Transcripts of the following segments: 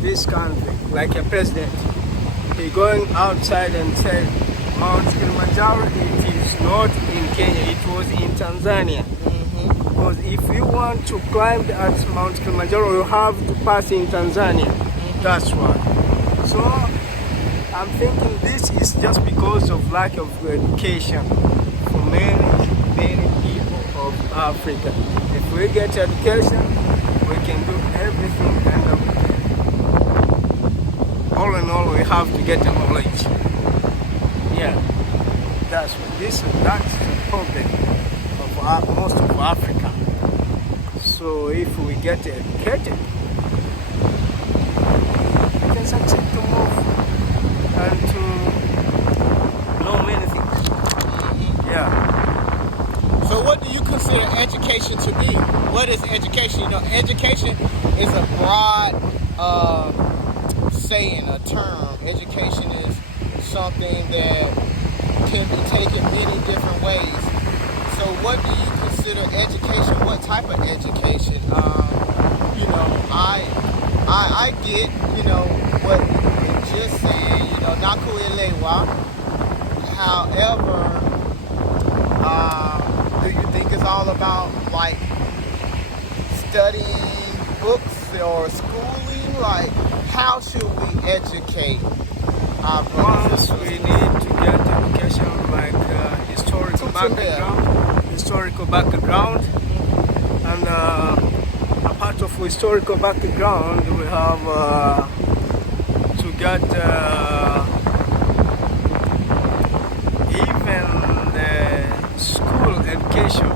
this country, like a president, he going outside and say Mount Kilimanjaro, it is not in Kenya, it was in Tanzania. Because if you want to climb at Mount Kilimanjaro, you have to pass in Tanzania. That's why. So I'm thinking this is just because of lack of education for many people of Africa. If we get education, we can do everything, and all in all, we have to get the knowledge. Yeah, that's the problem of most of Africa. So if we get educated, we can succeed to move and to know many things. Yeah. So what do you consider education to be? What is education? You know, education is a broad saying, a term. Education is something that can be taken many different ways. So what do you consider education? What type of education? You know, I get, you know, what you're just saying, you know, nakuelewa. However, do you think it's all about like studying books or schooling? Like, how should we educate our brothers? Once we need to get education, like historical background, and a part of historical background, we have to get even the school education.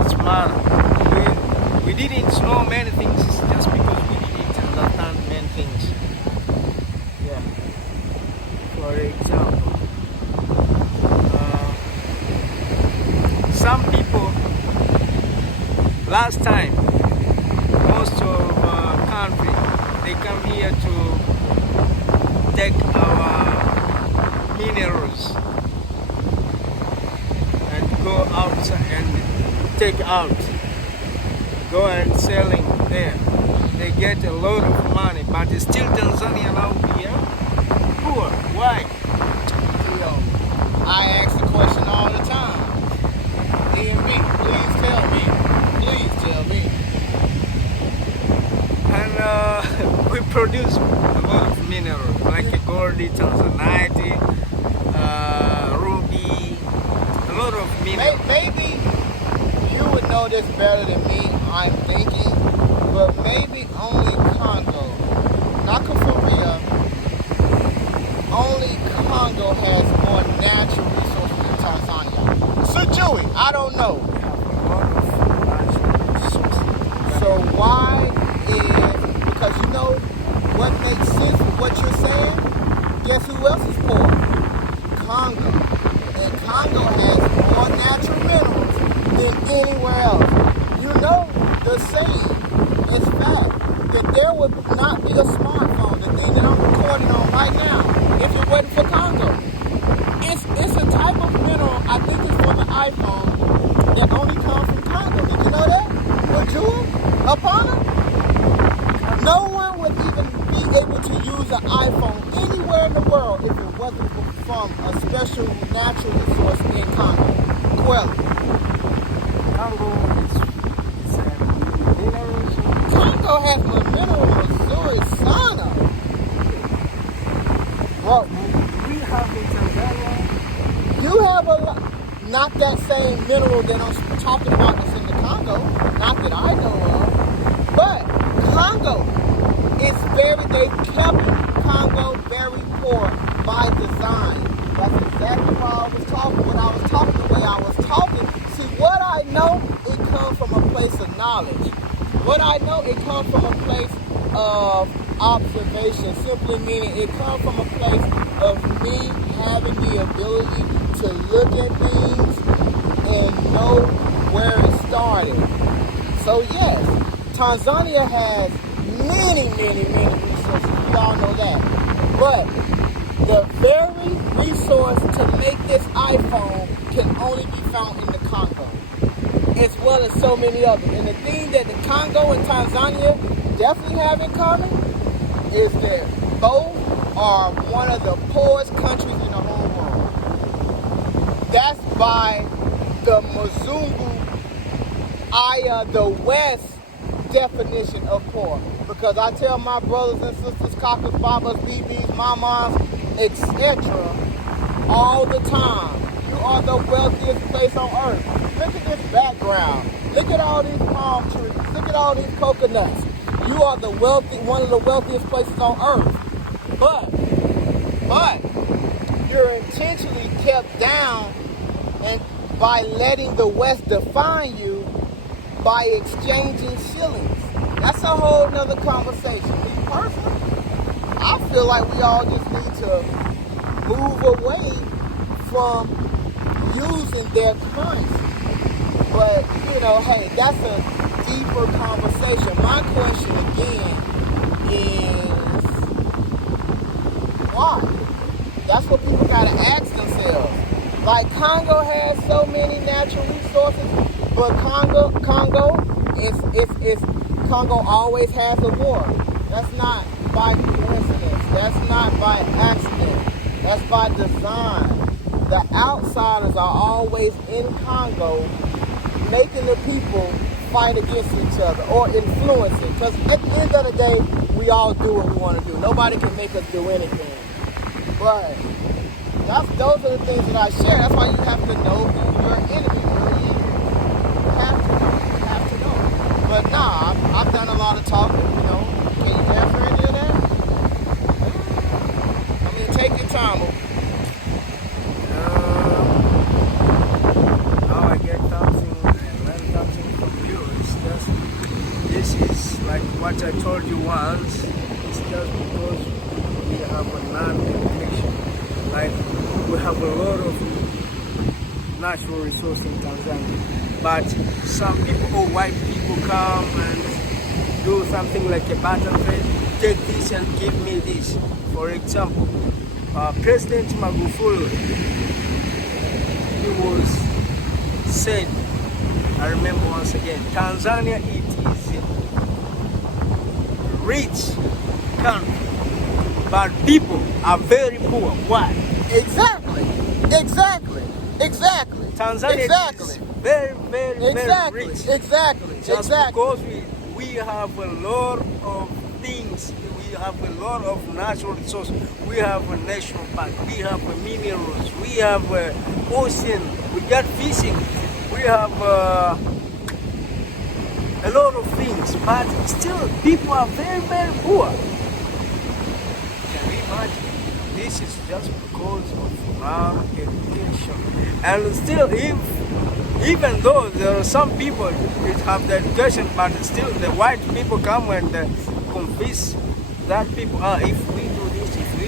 It's matter. We didn't know many things just because we didn't understand many things. Yeah. For example, some people last time, most of country, they come here to take our minerals and go outside and take out, go and selling there. They get a lot of money, but it's still Tanzania now here poor. Why? You know, I ask the question all the time. DMV, please tell me. Please tell me. And we produce a lot of minerals like gold, tanzanite, ruby, a lot of minerals. Maybe you would know this better than me, I'm thinking, but maybe only Congo, not Korea, only Congo has more natural resources than Tanzania. Sujui, I don't know. So why is, because you know what makes sense with what you're saying? Guess who else is poor? Congo. And Congo has more natural minerals than anywhere else. You know the saying is fact that there would not be a smartphone, the thing that I'm recording on right now, if it wasn't for Congo. It's a type of mineral, I think it's for the iPhone, that only comes from Congo. Did you know that? Would you? Upon it? No one would even be able to use an iPhone anywhere in the world if it wasn't from a special natural resource in Congo. Well, Congo is minerals. Congo has a mineral, Missouri, Sana. Well, We have in Tanzania. you have a lot, not that same mineral that I'm talking about that's in the Congo, not that I know of, but Congo is they kept Congo very poor by design. That's exactly what I was talking, the way I was talking. See, what I know, it comes from a place of knowledge. What I know, it comes from a place of observation, simply meaning it comes from a place of me having the ability to look at things and know where it started. So yes, Tanzania has many resources. We all know that. But the very resource to make this iPhone can only be found in the Congo. as well as so many others. And the thing that the Congo and Tanzania definitely have in common is that both are one of the poorest countries in the whole world. That's by the Mzungu, the West definition of poor. Because I tell my brothers and sisters, Kakas, Babas, BBs, Mamas, etc., all the time, you are the wealthiest place on earth. Look at this background. Look at all these palm trees. Look at all these coconuts. You are one of the wealthiest places on earth. But you're intentionally kept down and by letting the West define you by exchanging shillings. That's a whole nother conversation. Me personally, I feel like we all just need to move away from using their currency. But, hey, that's a deeper conversation. My question again is, why? That's what people gotta ask themselves. Like, Congo has so many natural resources, but Congo always has a war. That's not by coincidence. That's not by accident. That's by design. The outsiders are always in Congo making the people fight against each other or influencing. Because at the end of the day, we all do what we want to do. Nobody can make us do anything. But those are the things that I share. That's why you have to know who your enemy really is. You have to know. But nah, I've done a lot of talking, Can you answer any of that? I mean, take your time. Now I get something and learn something from you. It's just, this is like what I told you once. It's just because we have a non-education. Like, we have a lot of natural resources in Tanzania. But some people, white people come and do something like a barter trade. Take this and give me this. For example, President Magufuli, he was said, I remember once again, Tanzania, it is a rich country, but people are very poor. Why? Exactly. Tanzania is very, very, very rich. Exactly. Just because we have a lot of things, we have a lot of natural resources. We have a national park, we have minerals, we have ocean, we got fishing, we have a lot of things, but still people are very, very poor. Can you imagine? This is just because of non-education. And still, even though there are some people that have the education, but still the white people come and convince that people, if we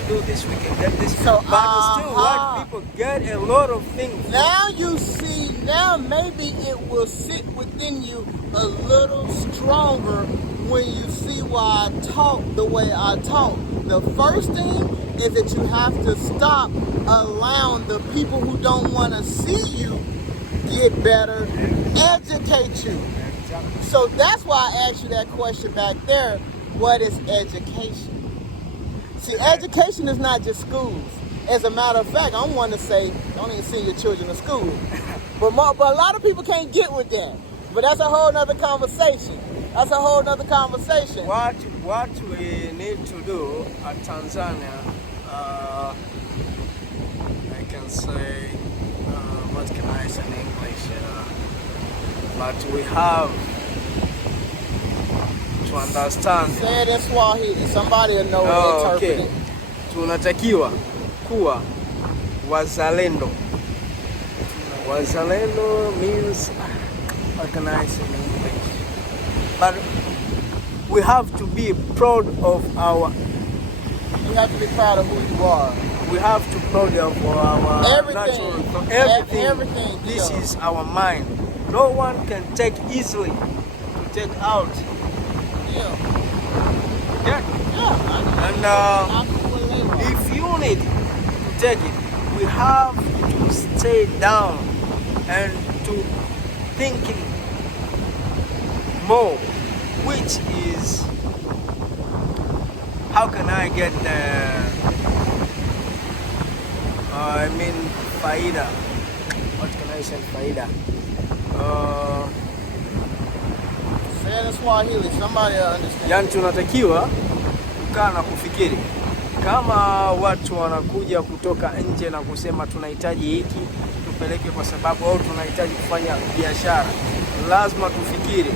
do this, we can get this. So, but still, white people get a lot of things. Now you see, now maybe it will sit within you a little stronger when you see why I talk the way I talk. The first thing is that you have to stop allowing the people who don't want to see you get better, educate you. So that's why I asked you that question back there. What is education? See, education is not just schools. As a matter of fact, I'm one to say, don't even send your children to school. But a lot of people can't get with that. But that's a whole nother conversation. What we need to do at Tanzania, I can say, what can I say in English? But we have to understand. Say it in Swahili. Somebody will know what to interpret it. Tunatakiwa kuwa wazalendo. Wazalendo means, what can I say in English? But we have to be proud of our. You have to be proud of who you are. We have to be proud of our everything. Everything. Everything. This is our mind. No one can take easily to take out. Yeah. And if you need to take it, we have to stay down and to thinking more, which is how can I get the faida. What can I say faida? Say it in Swahili, somebody will understand. Yani tunatakiwa kukaa na kufikiri kama watu wanakuja kutoka nje na kusema tunahitaji hiki tupeleke kwa sababu au tunahitaji kufanya biashara, lazima tufikiri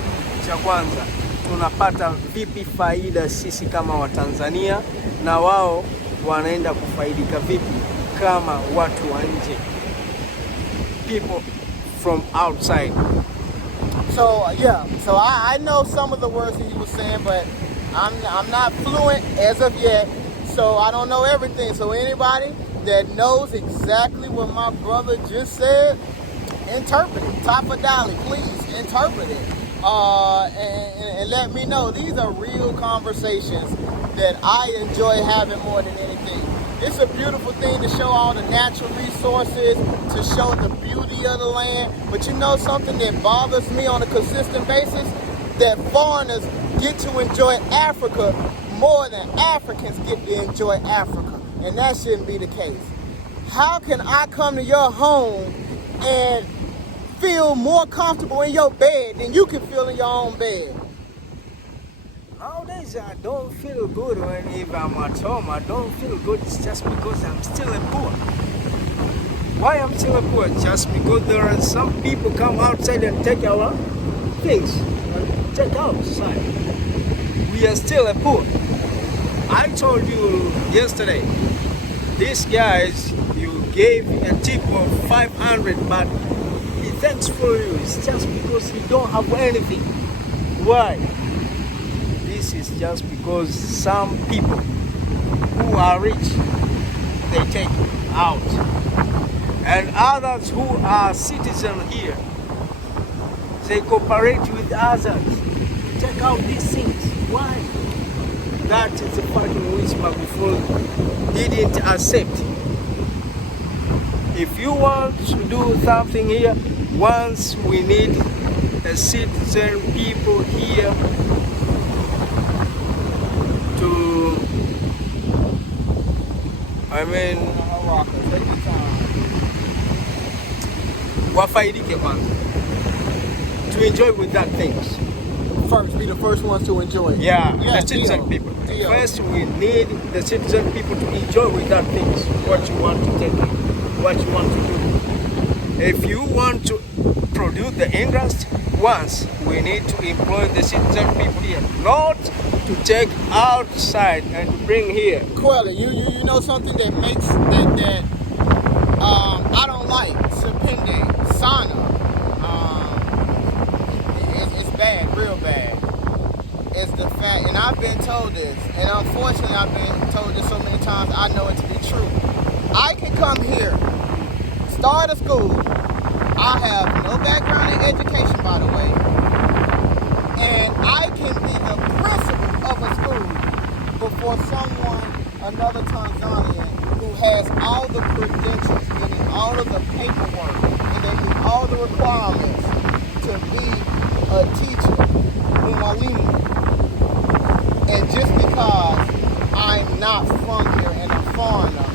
cha kwanza tunapata vipi faida sisi kama Watanzania na wao wanaenda kufaidika vipi kama watu wa nje, people from outside. So I know some of the words that he was saying, but I'm not fluent as of yet, so I don't know everything. So anybody that knows exactly what my brother just said, interpret it. Tafadali, please interpret it. And let me know. These are real conversations that I enjoy having more than anything. It's a beautiful thing to show all the natural resources, to show the beauty of the land. But you know something that bothers me on a consistent basis? That foreigners get to enjoy Africa more than Africans get to enjoy Africa. And that shouldn't be the case. How can I come to your home and feel more comfortable in your bed than you can feel in your own bed? Nowadays, I don't feel good if I'm at home. I don't feel good just because I'm still a poor. Why I'm still a poor? Just because there are some people come outside and take our things. Take outside. We are still a poor. I told you yesterday, these guys, you gave a tip of 500, but he thanks for you. It's just because he don't have anything. Why? This is just because some people who are rich, they take out. And others who are citizens here, they cooperate with others to take out these things. Why? That is the part in which Magufuli didn't accept. If you want to do something here, once we need a citizen people here to, wafaidike kwanza, to enjoy with that things. First, be the first ones to enjoy it. Yeah, the citizen people. First, we need the citizen people to enjoy with that things, what you want to take, what you want to do. If you want to produce the interest, once we need to employ the citizen people here, not to take outside and to bring here. Quelly, you know something that makes that I don't like Sapinde, Sana. It's bad, real bad. It's the fact, and I've been told this, and unfortunately I've been told this so many times, I know it to be true. I can come here, start a school, I have no background in education, by the way, and I can be the principal of a school before someone, another Tanzanian, who has all the credentials, meaning all of the paperwork, and they meet all the requirements to be a teacher, mwalimu. And just because I'm not from here and a foreigner,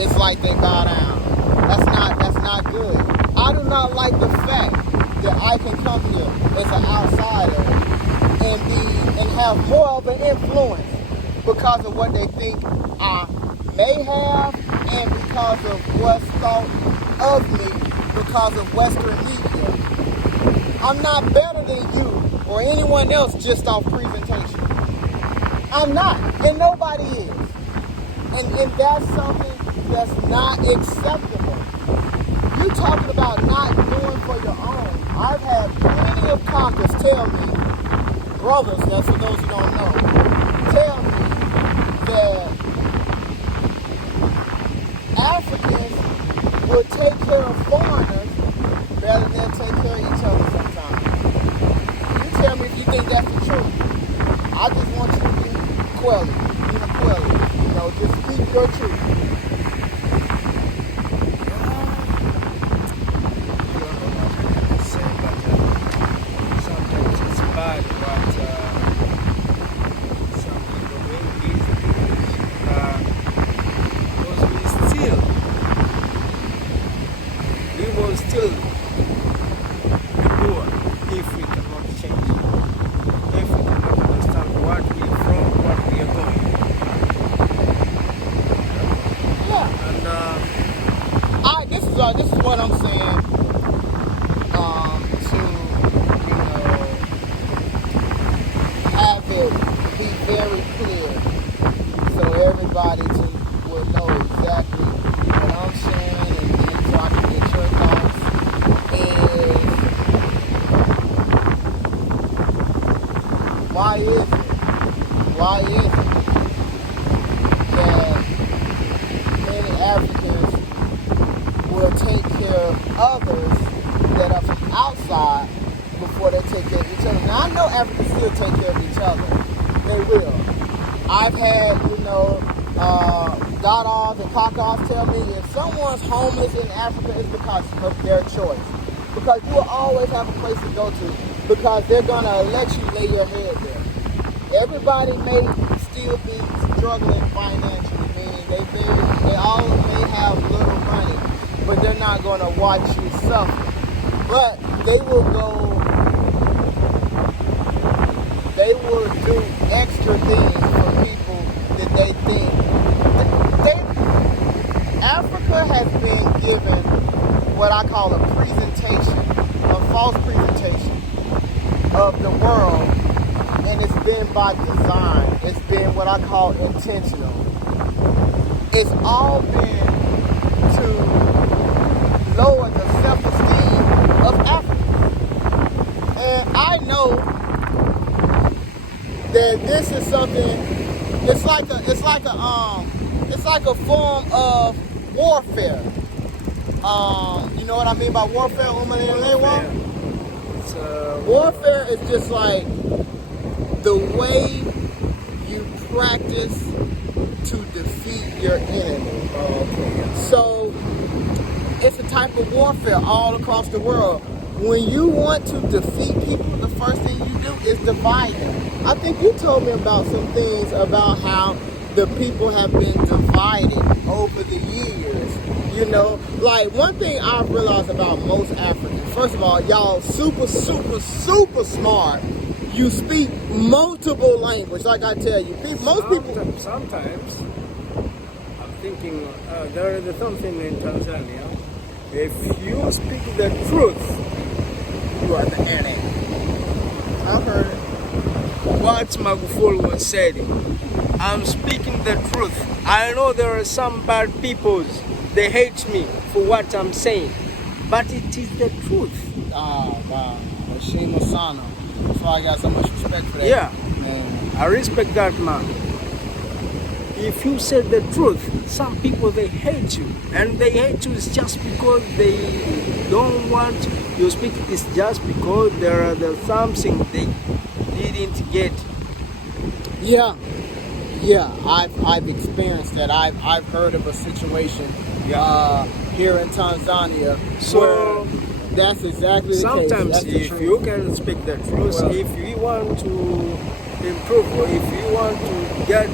it's like they bow down. That's not good. I do not like the fact that I can come here as an outsider and have more of an influence because of what they think I may have and because of what's thought of me because of Western media. I'm not better than you or anyone else just off presentation. I'm not, and nobody is. And that's something that's not acceptable. You talking about not doing for your own. I've had plenty of caucus tell me, brothers, that's for those who don't know, tell me that Africans will take care of foreigners better than take care of each other sometimes. You tell me if you think that's the truth. I just want you to be Quelly, you know, just speak your truth. Sometimes it's Why is it? Why is it that many Africans will take care of others that are from outside before they take care of each other? Now I know Africans still take care of each other. They will. I've had, Dad-offs and Pop-offs tell me if someone's homeless in Africa, it's because of their choice. Because you will always have a place to go to because they're going to let you lay your head there. Everybody may still be struggling financially, meaning they all may have little money, but they're not going to watch you suffer. But they will do extra things for people that they think. Africa has been given what I call a presentation, a false presentation of the world, and it's been by design. It's been what I call intentional. It's all been to lower the self-esteem of Africans. And I know that this is something. It's like a form of warfare. You know what I mean by warfare? Warfare is just like the way you practice to defeat your enemy. So it's a type of warfare all across the world. When you want to defeat people, the first thing you do is divide them. I think you told me about some things about how the people have been divided over the years. Like one thing I've realized about most Africans, first of all, y'all super smart. You speak multiple languages, like I tell you. Most people. Sometimes I'm thinking there is something in Tanzania. If you speak the truth, you are the enemy. I've heard it. What Magufuli was saying. I'm speaking the truth. I know there are some bad people. They hate me for what I'm saying. But it is the truth. Oh, wow. Shima Sana. That's why I got so much respect for that. Yeah. Man. I respect that man. If you say the truth, some people, they hate you. And they hate you is just because they don't want you speak. It's just because there's something they didn't get. Yeah, I've experienced that. I've heard of a situation here in Tanzania. So that's exactly the sometimes case. if you can speak the truth, if you want to improve or if you want to get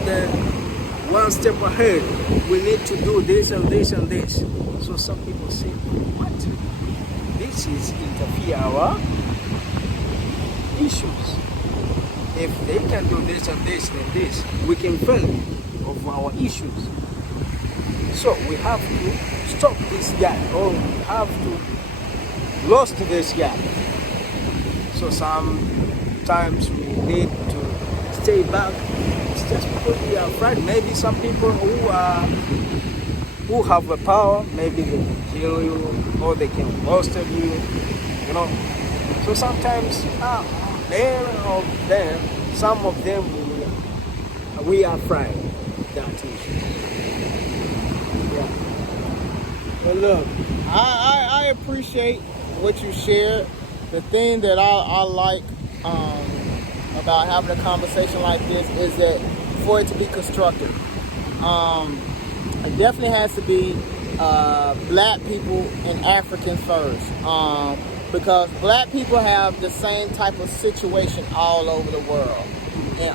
one step ahead, we need to do this and this and this. So some people say, what? This is interfere our issues. If they can do this and this and this, we can fail of our issues. So we have to stop this guy, or we have to lose this guy. So sometimes we need to stay back. It's just because we are afraid. Maybe some people who have the power, maybe they can kill you or they can roast you. So sometimes some of them, we are afraid that issue. Yeah. But look, I appreciate what you shared. The thing that I like about having a conversation like this is that for it to be constructive, it definitely has to be black people and Africans first. Because black people have the same type of situation all over the world. In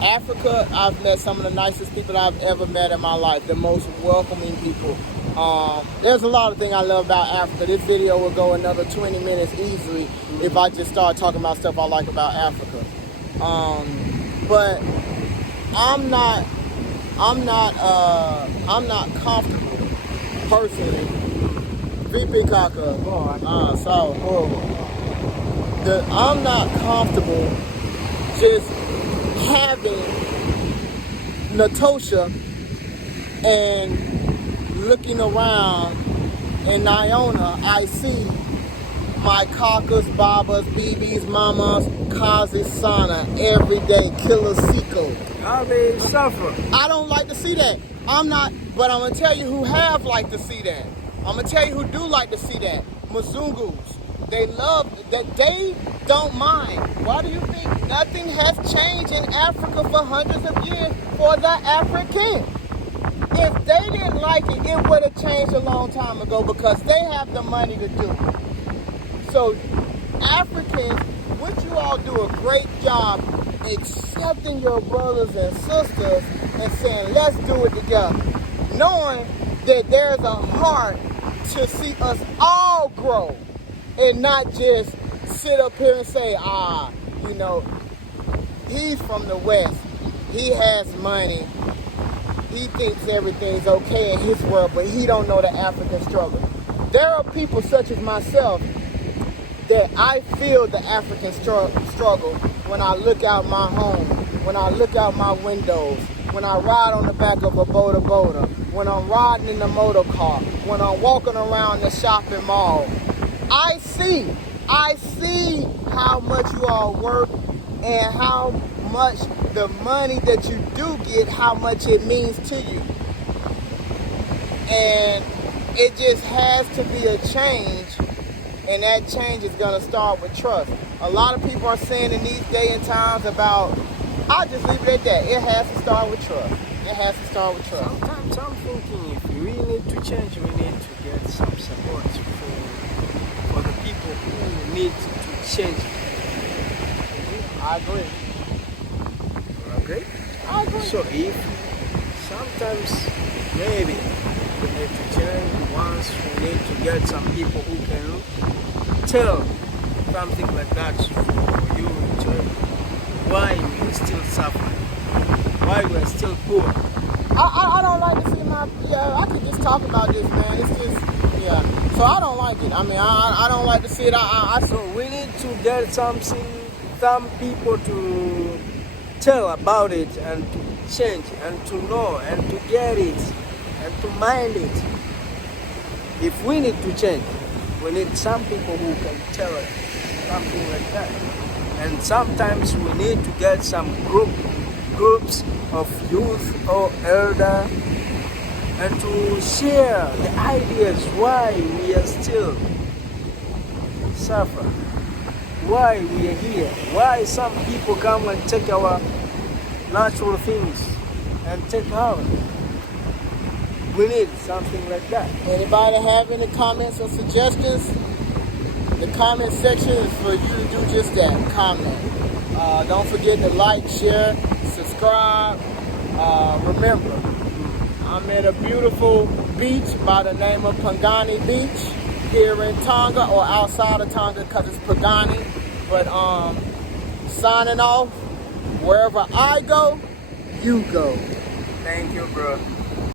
Africa, I've met some of the nicest people I've ever met in my life, the most welcoming people. There's a lot of things I love about Africa. This video will go another 20 minutes easily if I just start talking about stuff I like about Africa. But I'm not comfortable personally. VP Kaka, sorry, horrible. I'm not comfortable just having Natosha and looking around in Iona, I see my Kakas, Babas, BBs, Mamas, Kazi, Sana, every day, Killer Seco. How they suffer. I don't like to see that. I'm not, but I'm going to tell you who have liked to see that. I'm going to tell you who do like to see that. Mzungus. They love that. They don't mind. Why do you think nothing has changed in Africa for hundreds of years for the African? If they didn't like it, it would have changed a long time ago because they have the money to do it. So Africans, would you all do a great job accepting your brothers and sisters and saying, let's do it together. Knowing that there's a heart to see us all grow and not just sit up here and say, you know, he's from the West. He has money. He thinks everything's okay in his world, but he don't know the African struggle. There are people such as myself that I feel the African struggle when I look out my home, when I look out my windows, when I ride on the back of a boda, when I'm riding in the motor car, when I'm walking around the shopping mall. I see how much you all work and how much the money that you do get, how much it means to you. And it just has to be a change, and that change is going to start with trust. A lot of people are saying in these day and times about, I'll just leave it at that. It has to start with trust. It has to start with trust. Sometimes I'm thinking if we need to change, we need to get some support for the people who need to change. I agree. You agree? I agree. So if sometimes maybe we need to change once, we need to get some people who can tell something like that for you to why we still suffer, why we are still poor. I don't like to see I could just talk about this, man. It's just, so I don't like it. I mean, I don't like to see it. So we need to get some people to tell about it and to change and to know and to get it and to mind it. If we need to change, we need some people who can tell us something like that. And sometimes we need to get some groups of youth or elder and to share the ideas why we are still suffer, why we are here, why some people come and take our natural things and take out. We need something like that. Anybody have any comments or suggestions? The comment section is for you to do just that, comment. Don't forget to like, share, subscribe. Remember, I'm at a beautiful beach by the name of Pangani Beach here in Tonga, or outside of Tonga because it's Pangani. But signing off, wherever I go, you go. Thank you, bro.